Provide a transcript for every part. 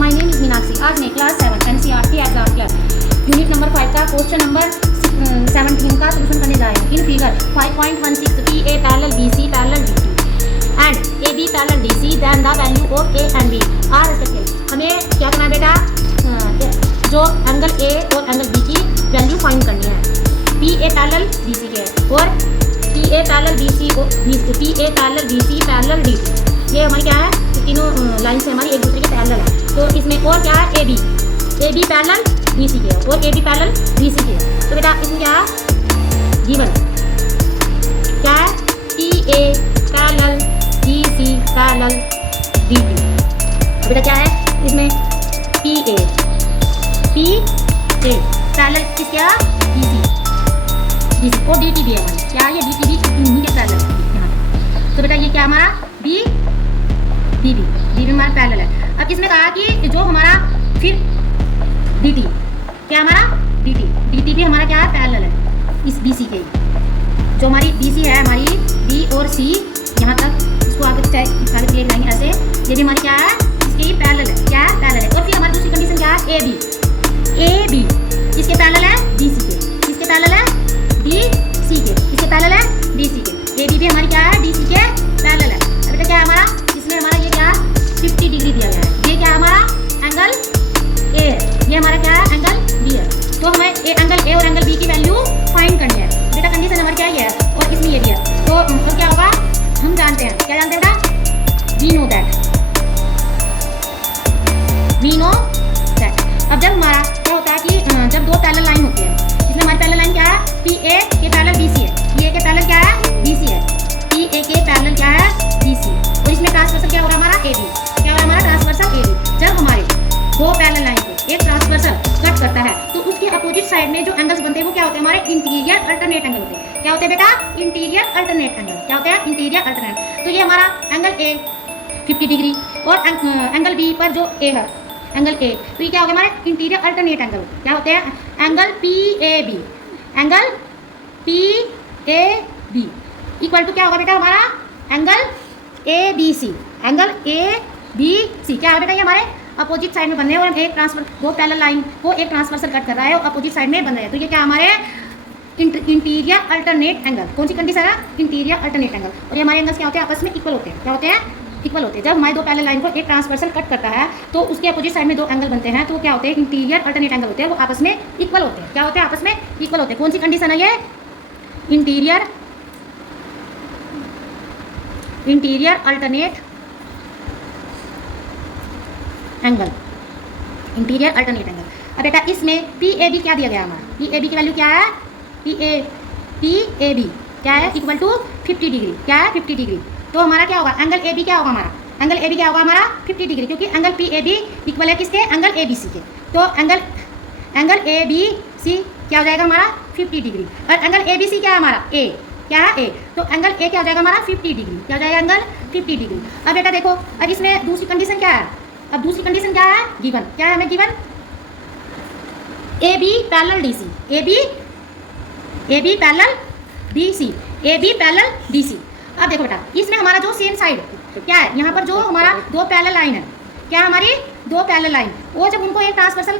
My name is Meenakshi. आज मैं class 7 NCERT exam club unit number 5 का क्वेश्चन नंबर 17 का सोल्यूशन करने जा रहे हैं। In figure 5.16 P A parallel B C parallel D and A B parallel D C then the value of A and B are respectively. हमें क्या करना है बेटा, जो एंगल ए और एंगल बी की वैल्यू फाइंड करनी है। P A parallel B C के और P A parallel B C P A parallel B C parallel D C, ये हमारी क्या है, तीनों लाइन से हमारी एक दूसरे के पैरेलल है। तो इसमें और क्या है, A B parallel B C के और A B parallel B C के। तो बेटा इसमें क्या है, गिवन क्या है, P A parallel B C parallel D C. बेटा क्या है इसमें, पी ए पैरेलल किसके डी सी और डी टी भी है हमारी, क्या है ये डी टी भी इन्हीं के पैरेलल है। तो बेटा ये क्या हमारा डी बी हमारा पैरेलल है। अब इसमें कहा कि जो हमारा फिर डी टी क्या हमारा डी टी भी हमारा क्या है, पैरेलल है इस बी सी के। जो हमारी बी सी है, हमारी बी और सी यहाँ तक, इसको आगे ले जाएंगे ऐसे, ये भी हमारी क्या है, इसके पैरेलल है, क्या है पैरेलल है। और फिर हमारी दूसरी कंडीशन क्या है, ए बी इसके पैरेलल है डी सी के, इसके पैरेलल है डी सी के, इसके पैरेलल है डी सी के। ए बी भी हमारी क्या है, डी सी के पैरेलल है। अब बेटा क्या है हमारा, इसमें हमारा ये क्या 50 डिग्री दिया गया है। ये क्या है हमारा एंगल ए है, ये हमारा क्या है एंगल बी है। तो हमें एंगल ए और एंगल बी की वैल्यू फाइंड करनी है। बेटा कंडीशन हमारी क्या है और इसमें ये भी है। तो क्या होगा, हम जानते हैं, क्या जानते हैं बेटा, वी नो दैट। अब जब हमारा क्या होता है कि जब दो पैरेलल लाइन होती है, इसमें हमारी पैरेलल लाइन क्या है, पी ए के पैरेलल बी सी है, पी ए के पैरेलल क्या है, बी सी है, पी ए के पैरेलल क्या है, बी सी। और इसमें ट्रांसवर्सल क्या हो रहा है हमारा, ए बी, क्या हो रहा है हमारा ट्रांसवर्सल ए बी। जब हमारे दो पैरेलल लाइन को एक ट्रांसवर्सल कट करता है तो उसके अपोजिट साइड में जो एंगल्स बनते हैं वो क्या होते हैं, हमारे इंटीरियर अल्टरनेट एंगल होते हैं। क्या होते हैं बेटा, इंटीरियर अल्टरनेट एंगल। क्या होते हैं, इंटीरियर अल्टरनेट। तो ये हमारा एंगल ए 50 डिग्री और एंगल बी पर जो ए है एंगल ए, तो ये क्या हो गया हमारे इंटीरियर अल्टरनेट एंगल। क्या होते हैं, angle P A B, angle P A B equal to क्या होगा बेटा हमारा angle A B C, angle A B C. क्या है बेटा, ये हमारे अपोजिट साइड में बन रहे हैं और एक ट्रांसफर दो पैरेलल लाइन को एक ट्रांसवर्सल कट कर रहा है और अपोजिट साइड में बन रहे हैं। तो ये क्या हमारे इंटीरियर अल्टरनेट एंगल। कौन सी कंडीशन है, इंटीरियर अल्टरनेट एंगल। और ये हमारे एंगल्स क्या होते हैं, आपस में इक्वल होते हैं। क्या होते हैं, इक्वल होते हैं। जब हमारे दो पैरेलल लाइन को एक ट्रांसवर्सल कट करता है तो उसके अपोजिट साइड में दो एंगल बनते हैं, तो क्या होते हैं, इंटीरियर अल्टरनेट एंगल होते हैं, वो आपस में इक्वल होते हैं। क्या होते हैं, आपस में इक्वल होते हैं। कौन सी कंडीशन है ये, interior alternate angle, interior alternate angle. अब बेटा इसमें पी ए बी क्या दिया गया हमारा, पी ए बी की वैल्यू क्या है, पी ए बी क्या है, इक्वल टू 50 डिग्री। क्या है 50 डिग्री। तो हमारा क्या होगा, एंगल ए बी क्या होगा हमारा, एंगल ए बी क्या होगा हमारा 50 डिग्री, क्योंकि angle P A B equal है किसके, एंगल ए बी सी के। तो एंगल ए बी सी क्या हो जाएगा हमारा 50 डिग्री। और एंगल ए बी सी क्या है हमारा, ए क्या है ए, तो एंगल ए क्या हो जाएगा हमारा 50 डिग्री। क्या हो जाएगा एंगल 50 डिग्री। अब बेटा देखो, अब इसमें दूसरी कंडीशन क्या है, अब दूसरी कंडीशन क्या है, गिवन क्या है हमें, given A B parallel D C, A B parallel D C, A B parallel D C. अब देखो बेटा इसमें हमारा जो सेम साइड क्या है, यहाँ पर जो हमारा दो पैरेलल लाइन है, क्या हमारी दो पैरेलल लाइन, वो जब उनको एक ट्रांसवर्सल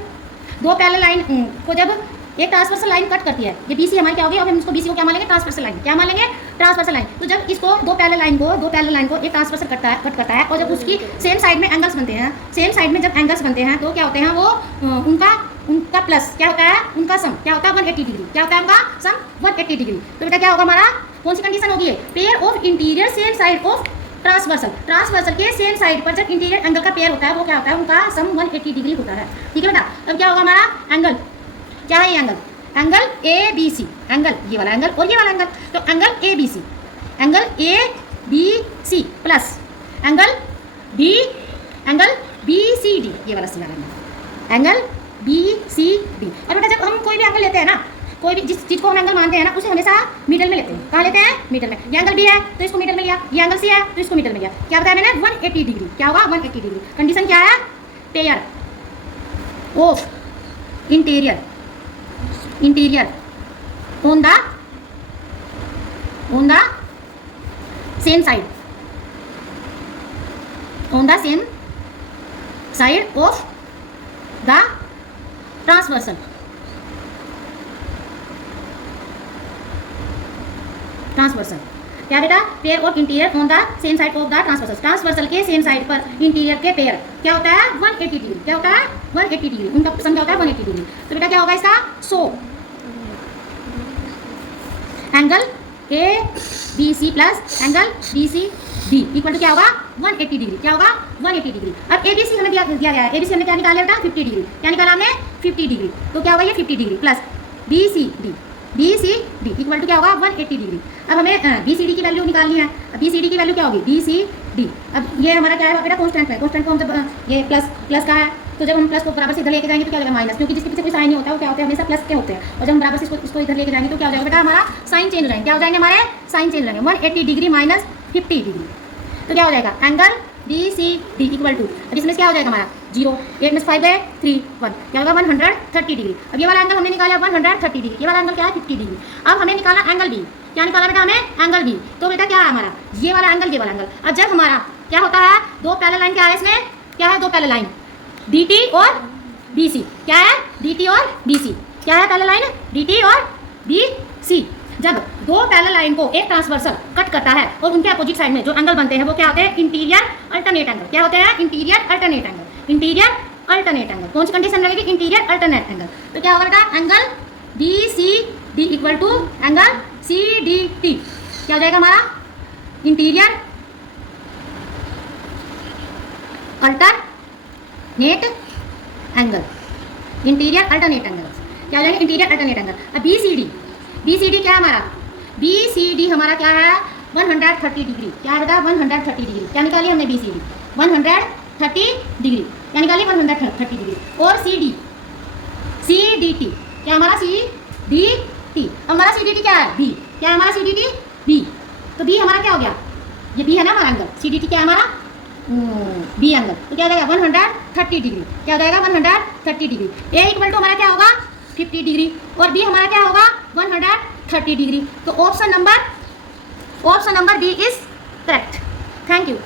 दो पैरेलल लाइन को जब एक ट्रांसवर्सल लाइन कट करती है, ये बीसी हमारी क्या होगी, अब हम इसको बीसी को क्या मान लेंगे, ट्रांसवर्सल लाइन। क्या मान लेंगे, ट्रांसवर्सल लाइन। तो जब इसको दो पैरेलल लाइन को एक ट्रांसवर्सल कट करता है और जब उसकी सेम साइड में एंगल्स बनते हैं, सेम साइड में जब एंगल्स बनते हैं तो क्या होते हैं, वो उनका प्लस क्या होता है, उनका सम क्या होता है 180 डिग्री। क्या होता है उनका सम 180 डिग्री। तो बेटा क्या होगा हमारा, कौन सी कंडीशन होगी, pair of interior same side of transversal के सेम साइड पर जब इंटीरियर एंगल का पेयर होता है वो क्या होता है, उनका सम 180 डिग्री होता है। ठीक है बेटा। तब क्या होगा हमारा एंगल, क्या है ये angle A B C, angle ये वाला एंगल और ये वाला एंगल, तो angle A B C plus angle B C D, ये वाला सी वाला एंगल बी सी डी। और बेटा जब हम कोई भी एंगल लेते हैं ना, कोई भी जिस चीज़ को हम एंगल मानते हैं ना, उसे हमेशा मिडल में लेते हैं। कहाँ लेते हैं, मिडल में। ये एंगल बी है तो इसको मिडल में लिया, ये एंगल सी है तो इसको मिडल में लिया। क्या बताया मैंने, 180 डिग्री। क्या होगा 180 डिग्री। कंडीशन क्या है, pair of interior on the same side side of the transversal. Transversal क्या बेटा? Pair of interior on the same side of the transversal. Transversal के सेम साइड पर इंटीरियर के पेयर क्या होता है? 180 डिग्री। क्या होता है? 180 डिग्री। उनका सम क्या होता है? 180 डिग्री। तो बेटा क्या होगा इसका? So angle A B C plus angle B C D equal to क्या होगा? 180 डिग्री। क्या होगा? 180 डिग्री। अब ए बी सी हमें दिया गया है। ए बी सी हमने क्या निकाला बेटा? 50 डिग्री। क्या निकाला हमने? 50 डिग्री। तो क्या होगा ये? 50 degree plus B C D equal to क्या होगा? 180 डिग्री। अब हमें बी सी डी की वैल्यू निकालनी है। बी सी डी की वैल्यू क्या होगी? B C D. अब ये हमारा क्या है बेटा? कॉन्स्टेंट है। कॉन्स्टेंट को हम जब ये प्लस का है तो जब हम प्लस को बराबर से इधर लेके जाएंगे तो क्या होगा? माइनस, क्योंकि जिसके पीछे कोई साइन नहीं होता वो क्या होते हैं? हमेशा प्लस के होते हैं। और जब हम बराबर से इसको इधर लेके जाएंगे तो क्या हो जाएगा बेटा? हमारा साइन चेंज हो जाएंगे। क्या हो जाएंगे? हमारे साइन चेंज हो जाएंगे। 180 डिग्री माइनस 50 डिग्री तो क्या हो जाएगा? Angle B C D equal to, अब इसमें क्या हो जाएगा हमारा? 0, 8 में 5 है 3 1 क्या होगा? 130 डिग्री। अब ये वाला एंगल हमने निकाला 130 डिग्री। ये वाला एंगल क्या है? 50 डिग्री। अब हमें निकाला एंगल बी। क्या निकाला बेटा हमें? Angle B. तो बेटा क्या है हमारा? ये वाला एंगल, ये वाला एंगल। अब जब हमारा क्या होता है? दो पैरेलल लाइन क्या है इसमें? क्या है? दो पैरेलल लाइन डी टी और बी सी। क्या है? डी टी और बी सी। क्या है पैरेलल लाइन? डी टी और बी सी। जब दो पैरेलल लाइन को एक ट्रांसवर्सल कट करता है और उनके अपोजिट साइड में जो एंगल बनते हैं वो क्या होते हैं? Interior alternate angle. क्या होते हैं? Interior alternate angle. Interior alternate angle. कौन सी कंडीशन लगेगी? Interior alternate angle. तो क्या होगा बेटा? Angle B C D equal to angle C D T. क्या हो जाएगा हमारा? Interior alternate angle. Interior alternate angle क्या हो जाएगा? Interior alternate angle. अब बी सी डी क्या है हमारा? बी सी डी हमारा क्या है? 130 डिग्री। क्या है बेटा? 130 डिग्री। क्या निकाली हमने? B C D 130 degree. क्या निकाली? 130 डिग्री। और सी डी टी क्या हमारा? C D T. हमारा सी डी टी क्या है? बी। क्या है हमारा? C D T B. तो बी हमारा क्या हो गया? ये बी है ना हमारा एंगल। सी डी टी क्या है हमारा? B angle. तो क्या हो जाएगा? 130 डिग्री। क्या हो जाएगा? 130 डिग्री। ए इक्वल टू हमारा क्या होगा? 50 डिग्री। और बी हमारा क्या होगा? 130 डिग्री। तो option number D is correct. Thank you.